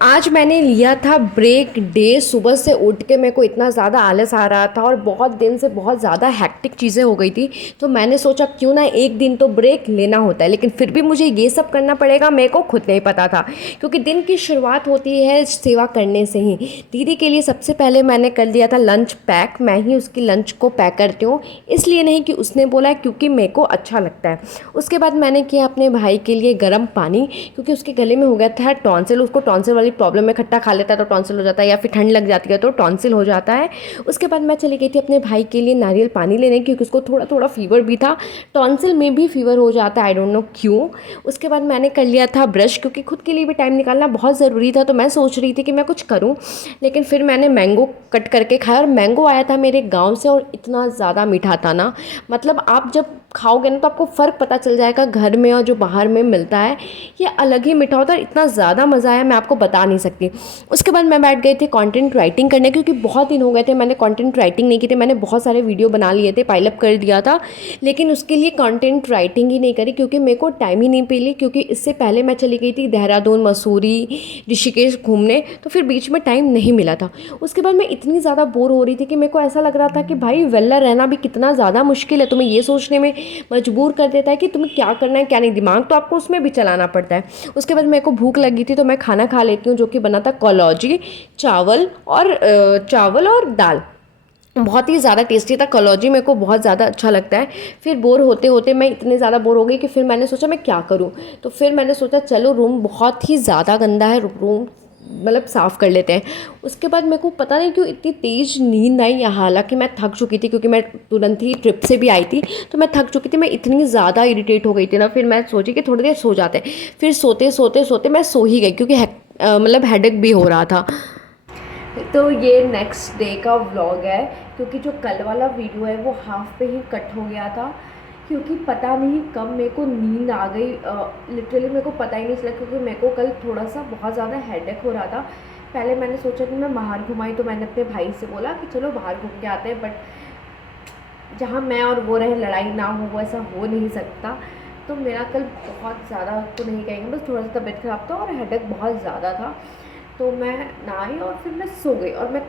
आज मैंने लिया था ब्रेक डे। सुबह से उठ के मेरे को इतना ज़्यादा आलस आ रहा था और बहुत दिन से बहुत ज़्यादा हेक्टिक चीज़ें हो गई थी। तो मैंने सोचा क्यों ना एक दिन तो ब्रेक लेना होता है, लेकिन फिर भी मुझे ये सब करना पड़ेगा, मेरे को खुद नहीं पता था। क्योंकि दिन की शुरुआत होती है सेवा करने से ही। दीदी के लिए सबसे पहले मैंने कर लिया था लंच पैक। मैं ही उसकी लंच को पैक करती हूँ, इसलिए नहीं कि उसने बोला, क्योंकि मेरे को अच्छा लगता है। उसके बाद मैंने किया अपने भाई के लिए गर्म पानी, क्योंकि उसके गले में हो गया था टॉन्सिल। उसको टॉन्सिल वाली प्रॉब्लम है, खट्टा खा लेता है तो टॉन्सिल हो जाता है, या फिर ठंड लग जाती है तो टॉन्सिल हो जाता है। उसके बाद मैं चली गई थी अपने भाई के लिए नारियल पानी लेने, क्योंकि उसको थोड़ा थोड़ा फीवर भी था। टॉन्सिल में भी फीवर हो जाता है, आई डोंट नो क्यों। उसके बाद मैंने कर लिया था ब्रश, क्योंकि खुद के लिए भी टाइम निकालना बहुत ज़रूरी था। तो मैं सोच रही थी कि मैं कुछ करूँ, लेकिन फिर मैंने मैंगो कट करके खाया। और मैंगो आया था मेरे गाँव से और इतना ज़्यादा मीठा था ना, मतलब आप जब खाओगे ना तो आपको फ़र्क पता चल जाएगा घर में और जो बाहर में मिलता है। ये अलग ही मीठा होता है, इतना ज़्यादा मज़ा आया मैं आपको बता नहीं सकती। उसके बाद मैं बैठ गई थी कंटेंट राइटिंग करने, क्योंकि बहुत दिन हो गए थे मैंने कंटेंट राइटिंग नहीं की थी। मैंने बहुत सारे वीडियो बना लिए थे, पाइलअप कर दिया था, लेकिन उसके लिए कंटेंट राइटिंग ही नहीं करी, क्योंकि मेरे को टाइम ही नहीं मिली। क्योंकि इससे पहले मैं चली गई थी देहरादून, मसूरी, ऋषिकेश घूमने, तो फिर बीच में टाइम नहीं मिला था। उसके बाद मैं इतनी ज़्यादा बोर हो रही थी कि मेरे को ऐसा लग रहा था कि भाई वेला रहना भी कितना ज़्यादा मुश्किल है। तुम्हें ये सोचने में मजबूर कर देता है कि तुम्हें क्या करना है क्या नहीं, दिमाग तो आपको उसमें भी चलाना पड़ता है। उसके बाद मेरे को भूख लगी थी तो मैं खाना खा लेती हूँ, जो कि बना था कलौजी, चावल और दाल। बहुत ही ज़्यादा टेस्टी था। कलौजी मेरे को बहुत ज़्यादा अच्छा लगता है। फिर बोर होते होते मैं इतने ज़्यादा बोर हो गई कि फिर मैंने सोचा मैं क्या करूँ। तो फिर मैंने सोचा चलो रूम बहुत ही ज़्यादा गंदा है, रूम मतलब साफ़ कर लेते हैं। उसके बाद मेरे को पता नहीं क्यों इतनी तेज़ नींद आई, हालांकि मैं थक चुकी थी, क्योंकि मैं तुरंत ही ट्रिप से भी आई थी। तो मैं थक चुकी थी, मैं इतनी ज़्यादा इरिटेट हो गई थी ना, फिर मैं सोची कि थोड़ी देर सो जाते हैं। फिर सोते सोते सोते मैं सो ही गई, क्योंकि मतलब हेडेक भी हो रहा था। तो ये नेक्स्ट डे का व्लॉग है, क्योंकि जो कल वाला वीडियो है वो हाफ पे ही कट हो गया था। क्योंकि पता नहीं कब मेरे को नींद आ गई, लिटरली मेरे को पता ही नहीं चला, क्योंकि मेरे को कल थोड़ा सा बहुत ज़्यादा हेडेक हो रहा था। पहले मैंने सोचा कि मैं बाहर घुमाई, तो मैंने अपने भाई से बोला कि चलो बाहर घूम के आते हैं, बट जहाँ मैं और वो रहे लड़ाई ना हो, वो ऐसा हो नहीं सकता। तो मेरा कल बहुत ज़्यादा तो नहीं कहेंगे, बस थोड़ा सा तबीयत ख़राब था और हेडेक बहुत ज़्यादा था। तो मैं नहाई और फिर मैं सो गई, और मैं